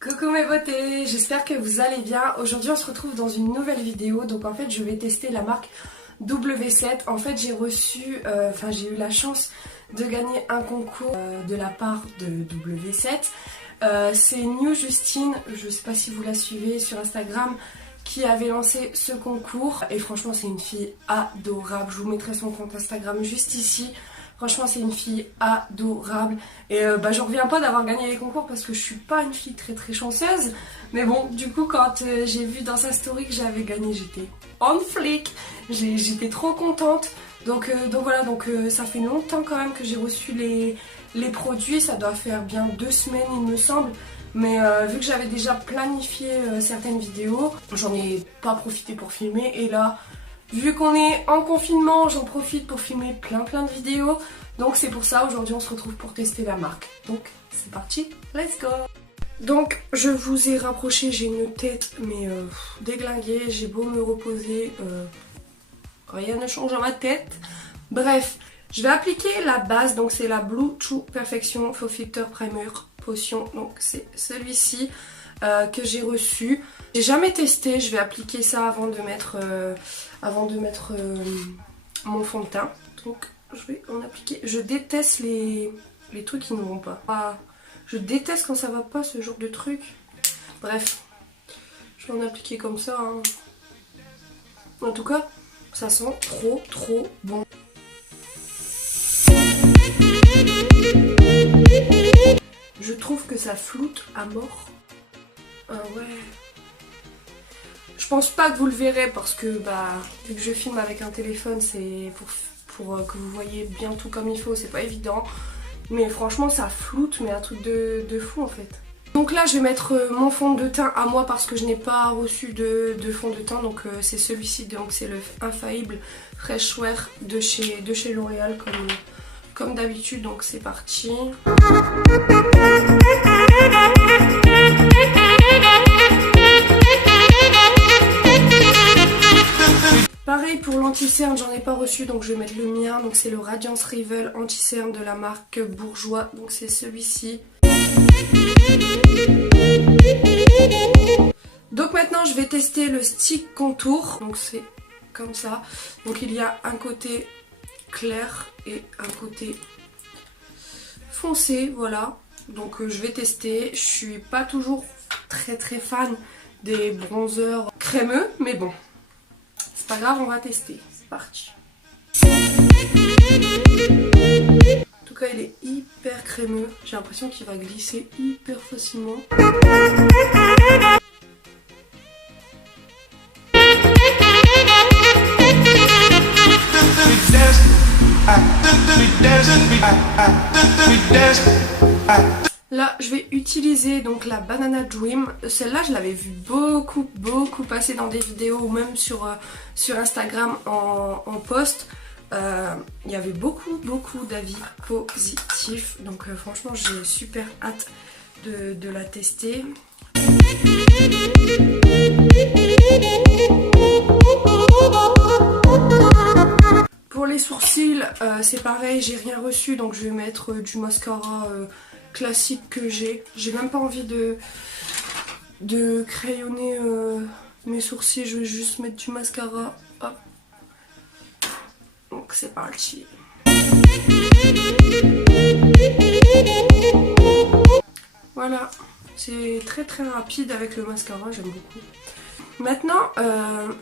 Coucou mes beautés, j'espère que vous allez bien. Aujourd'hui on se retrouve dans une nouvelle vidéo. Donc en fait je vais tester la marque W7. En fait j'ai reçu, j'ai eu la chance de gagner un concours de la part de W7. C'est New Justine, je sais pas si vous la suivez sur Instagram, qui avait lancé ce concours. Et franchement c'est une fille adorable, je vous mettrai son compte Instagram juste ici. Franchement c'est une fille adorable. Et j'en reviens pas d'avoir gagné les concours parce que je suis pas une fille très chanceuse. Mais bon, du coup quand j'ai vu dans sa story que j'avais gagné, j'étais on flic. J'étais trop contente. Donc voilà, ça fait longtemps quand même que j'ai reçu les produits. Ça doit faire bien 2 semaines il me semble. Mais vu que j'avais déjà planifié certaines vidéos, j'en ai pas profité pour filmer. Et là, vu qu'on est en confinement, j'en profite pour filmer plein de vidéos. Donc c'est pour ça, aujourd'hui on se retrouve pour tester la marque. Donc c'est parti, let's go! Donc je vous ai rapproché, j'ai une tête mais déglinguée, j'ai beau me reposer, rien ne change à ma tête. Bref, je vais appliquer la base, donc c'est la Blue True Perfection Faux Filter Primer Potion. Donc c'est celui-ci que j'ai reçu. J'ai jamais testé, je vais appliquer ça avant de mettre mon fond de teint. Donc je vais en appliquer. Je déteste les trucs qui ne vont pas. Je déteste quand ça va pas, ce genre de truc. Bref, je vais en appliquer comme ça. Hein. En tout cas, ça sent trop bon. Je trouve que ça floute à mort. Ah ouais. Je pense pas que vous le verrez parce que vu que je filme avec un téléphone, c'est pour que vous voyez bien tout comme il faut, c'est pas évident. Mais franchement ça floute, mais un truc de fou en fait. Donc là je vais mettre mon fond de teint à moi parce que je n'ai pas reçu de fond de teint. Donc c'est celui-ci, donc c'est le Infaillible Fresh Wear de chez L'Oréal comme d'habitude. Donc c'est parti. Pareil pour l'anti-cerne, j'en ai pas reçu donc je vais mettre le mien. Donc c'est le Radiance Rival anti-cerne de la marque Bourjois. Donc c'est celui-ci. Donc maintenant je vais tester le stick contour. Donc c'est comme ça. Donc il y a un côté clair et un côté foncé, voilà. Donc je vais tester. Je suis pas toujours très fan des bronzers crémeux, mais bon. C'est pas grave, on va tester. C'est parti. En tout cas, il est hyper crémeux. J'ai l'impression qu'il va glisser hyper facilement. Là, je vais utiliser donc la Banana Dream. Celle-là, je l'avais vue beaucoup passer dans des vidéos ou même sur Instagram en post. Il y avait beaucoup d'avis positifs. Donc franchement, j'ai super hâte de la tester. Pour les sourcils, c'est pareil, j'ai rien reçu. Donc je vais mettre du mascara classique que j'ai. J'ai même pas envie de crayonner mes sourcils, je vais juste mettre du mascara. Hop. Donc c'est parti. Voilà, c'est très rapide avec le mascara, j'aime beaucoup. Maintenant,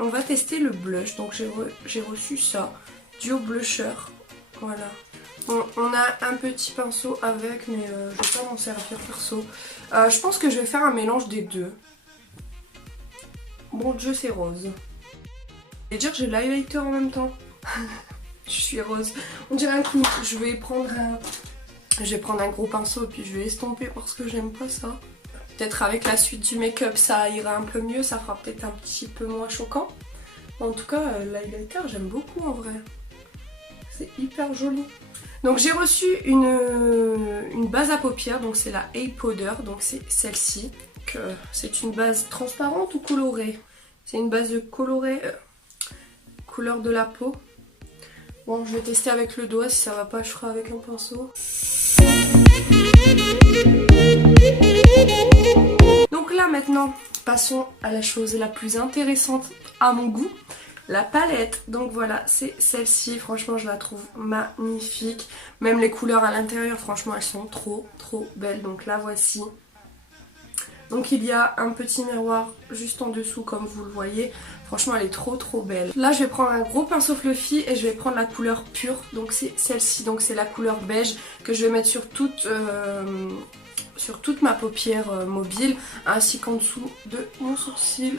on va tester le blush. Donc j'ai reçu ça, Duo Blusher. Voilà. Bon, on a un petit pinceau avec, mais je vais pas m'en servir perso. Je pense que je vais faire un mélange des deux. Bon Dieu, c'est rose. Et dire que j'ai l'highlighter en même temps. Je suis rose. On dirait un clown. Je vais prendre un gros pinceau et puis je vais estomper parce que j'aime pas ça. Peut-être avec la suite du make-up ça ira un peu mieux, ça fera peut-être un petit peu moins choquant. En tout cas, l'highlighter j'aime beaucoup en vrai. C'est hyper joli. Donc j'ai reçu une base à paupières, donc c'est la A Powder, donc c'est celle-ci. C'est une base transparente ou colorée? C'est une base colorée, couleur de la peau. Bon, je vais tester avec le doigt, si ça va pas je ferai avec un pinceau. maintenant, passons à la chose la plus intéressante à mon goût, la palette. Donc voilà, c'est celle-ci, franchement je la trouve magnifique. Même les couleurs à l'intérieur, franchement elles sont trop belles. Donc la voici. Donc il y a un petit miroir juste en dessous comme vous le voyez. Franchement elle est trop belle. Là je vais prendre un gros pinceau fluffy et je vais prendre la couleur pure. Donc c'est celle-ci, donc c'est la couleur beige que je vais mettre sur toute ma paupière mobile ainsi qu'en dessous de mon sourcil.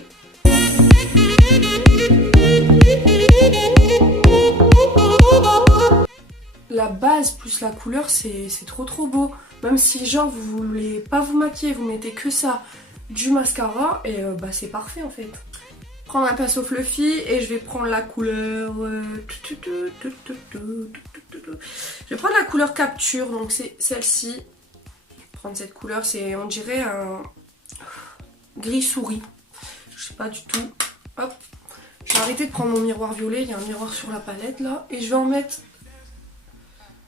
La base plus la couleur c'est trop beau. Même si genre vous voulez pas vous maquiller, vous mettez que ça, du mascara et bah c'est parfait en fait. Prendre un pinceau fluffy et je vais prendre la couleur... Je vais prendre la couleur capture, donc c'est celle-ci. Prendre cette couleur, c'est on dirait un gris souris. Je sais pas du tout. Hop. Je vais arrêter de prendre mon miroir violet, il y a un miroir sur la palette là. Et je vais en mettre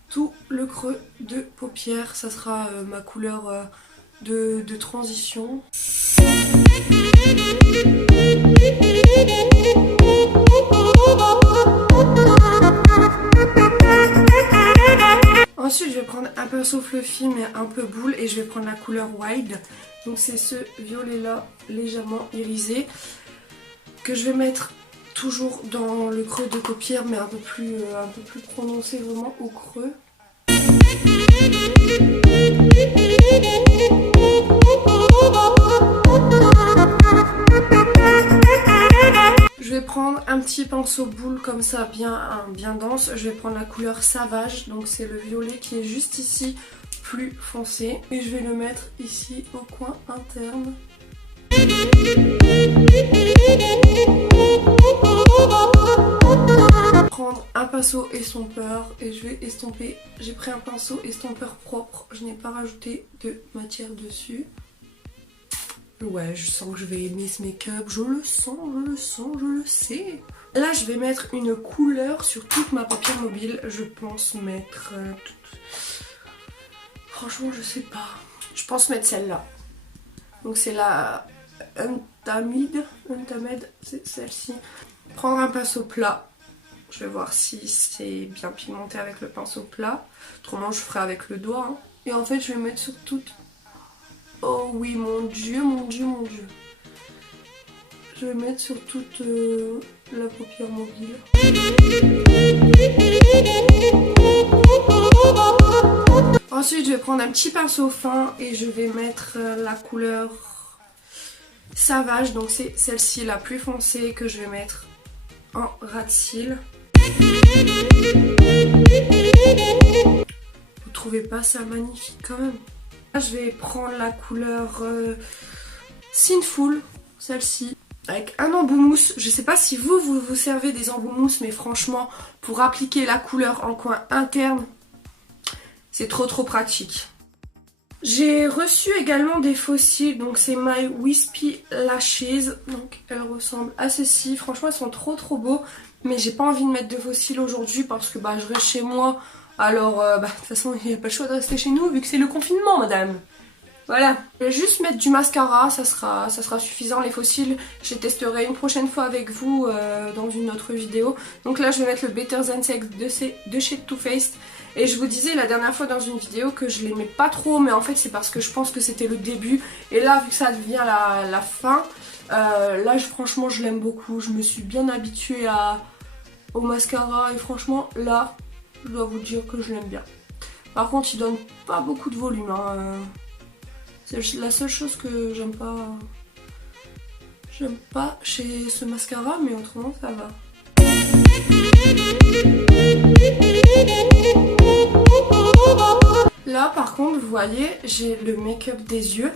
tout le creux de paupière. Ça sera ma couleur de transition. Ensuite je vais prendre un pinceau fluffy mais un peu boule et je vais prendre la couleur Wild. Donc c'est ce violet là légèrement irisé que je vais mettre toujours dans le creux de paupière mais un peu plus prononcé vraiment au creux. Je vais prendre un petit pinceau boule comme ça bien dense. Je vais prendre la couleur Savage, donc c'est le violet qui est juste ici plus foncé. Et je vais le mettre ici au coin interne. Prendre un pinceau estompeur et je vais estomper. J'ai pris un pinceau estompeur propre, je n'ai pas rajouté de matière dessus. Ouais, je sens que je vais aimer ce make-up, je le sens, je le sais. Là, je vais mettre une couleur sur toute ma paupière mobile. Je pense mettre... Franchement, je sais pas. Je pense mettre celle-là. Donc c'est la Untamed, c'est celle-ci. Prendre un pinceau plat. Je vais voir si c'est bien pigmenté avec le pinceau plat. Autrement, je ferai avec le doigt. Hein. Et en fait, je vais mettre sur toute... Oh oui, mon dieu. Je vais mettre sur toute la paupière mobile. Ensuite, je vais prendre un petit pinceau fin et je vais mettre la couleur Savage. Donc c'est celle-ci, la plus foncée, que je vais mettre en ras de cils. Vous trouvez pas ça magnifique quand même? Là, je vais prendre la couleur Sinful, celle-ci, avec un embout mousse. Je sais pas si vous servez des embouts mousse, mais franchement, pour appliquer la couleur en coin interne, c'est trop pratique. J'ai reçu également des faux cils, donc c'est My Wispy Lashes. Donc elles ressemblent à ceci. Franchement, elles sont trop beaux. Mais j'ai pas envie de mettre de faux cils aujourd'hui parce que je reste chez moi. Alors, de toute façon, il n'y a pas le choix de rester chez nous vu que c'est le confinement, madame. Voilà. Je vais juste mettre du mascara, ça sera suffisant. Les faux cils, je les testerai une prochaine fois avec vous dans une autre vidéo. Donc là, je vais mettre le Better Than Sex de chez Too Faced. Et je vous disais la dernière fois dans une vidéo que je l'aimais pas trop, mais en fait c'est parce que je pense que c'était le début. Et là, vu que ça devient la fin, là franchement je l'aime beaucoup. Je me suis bien habituée au mascara et franchement là, je dois vous dire que je l'aime bien. Par contre il donne pas beaucoup de volume. Hein. C'est la seule chose que j'aime pas chez ce mascara, mais autrement ça va. Là par contre vous voyez j'ai le make-up des yeux.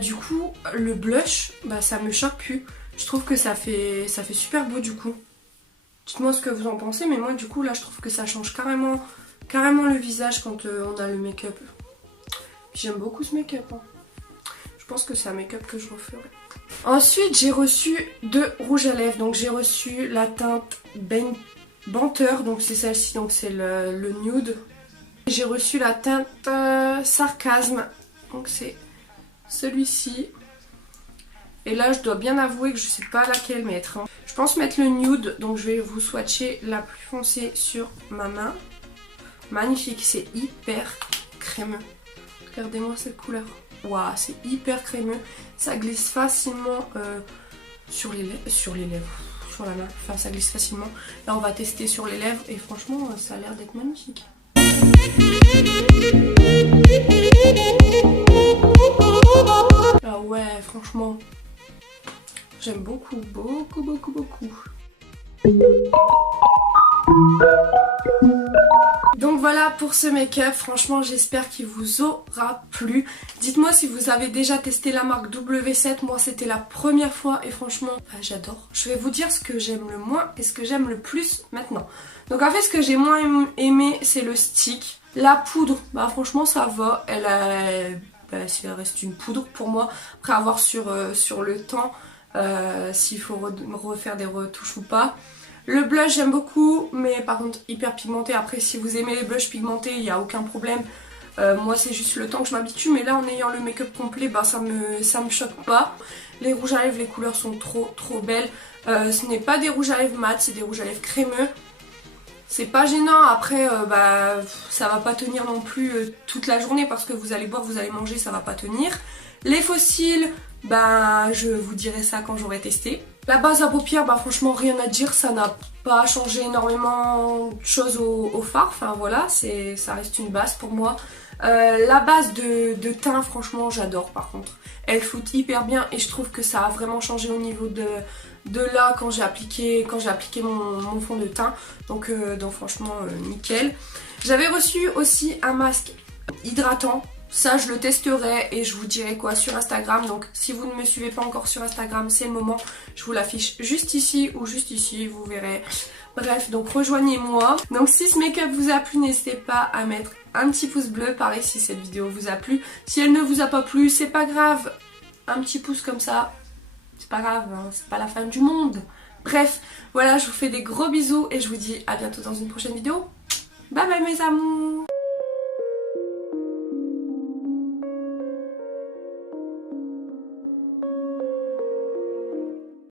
Du coup le blush ça me choque plus. Je trouve que ça fait super beau du coup. Dites-moi ce que vous en pensez, mais moi du coup là je trouve que ça change carrément le visage quand on a le make-up. J'aime beaucoup ce make-up. Hein. Je pense que c'est un make-up que je referai. Ensuite j'ai reçu 2 rouges à lèvres. Donc j'ai reçu la teinte Banter, donc c'est celle-ci, donc c'est le nude. J'ai reçu la teinte Sarcasme, donc c'est celui-ci. Et là je dois bien avouer que je sais pas laquelle mettre, hein. Je pense mettre le nude, donc je vais vous swatcher la plus foncée sur ma main. Magnifique, c'est hyper crémeux. Regardez-moi cette couleur. Waouh, c'est hyper crémeux. Ça glisse facilement sur la main. Enfin, ça glisse facilement. Là, on va tester sur les lèvres et franchement, ça a l'air d'être magnifique. Ah ouais, franchement, j'aime beaucoup, beaucoup, beaucoup, beaucoup. Donc voilà pour ce make-up, franchement j'espère qu'il vous aura plu. Dites-moi si vous avez déjà testé la marque W7, moi c'était la première fois et franchement j'adore. Je vais vous dire ce que j'aime le moins et ce que j'aime le plus maintenant. Donc en fait ce que j'ai moins aimé c'est le stick. La poudre, bah franchement ça va, ça reste une poudre pour moi. Après avoir sur le temps s'il faut refaire des retouches ou pas. Le blush j'aime beaucoup, mais par contre hyper pigmenté. Après si vous aimez les blushs pigmentés, il n'y a aucun problème. Moi c'est juste le temps que je m'habitue, mais là en ayant le make-up complet, bah, ça me choque pas. Les rouges à lèvres, les couleurs sont trop belles. Ce n'est pas des rouges à lèvres mat, c'est des rouges à lèvres crémeux. C'est pas gênant, après bah, ça va pas tenir non plus toute la journée parce que vous allez boire, vous allez manger, ça va pas tenir. Les faux cils, bah, je vous dirai ça quand j'aurai testé. La base à paupières, bah franchement rien à dire, ça n'a pas changé énormément de choses au fard, enfin voilà, ça reste une base pour moi. La base de teint, franchement j'adore par contre. Elle floute hyper bien et je trouve que ça a vraiment changé au niveau de là quand j'ai appliqué mon fond de teint. Donc franchement nickel. J'avais reçu aussi un masque hydratant. Ça je le testerai et je vous dirai quoi sur Instagram. Donc si vous ne me suivez pas encore sur Instagram, c'est le moment. Je vous l'affiche juste ici ou juste ici, vous verrez. Bref, donc rejoignez-moi. Donc si ce make-up vous a plu, n'hésitez pas à mettre un petit pouce bleu. Pareil si cette vidéo vous a plu. Si elle ne vous a pas plu, c'est pas grave. Un petit pouce comme ça, c'est pas grave, hein, c'est pas la fin du monde. Bref, voilà, je vous fais des gros bisous et je vous dis à bientôt dans une prochaine vidéo. Bye bye mes amours.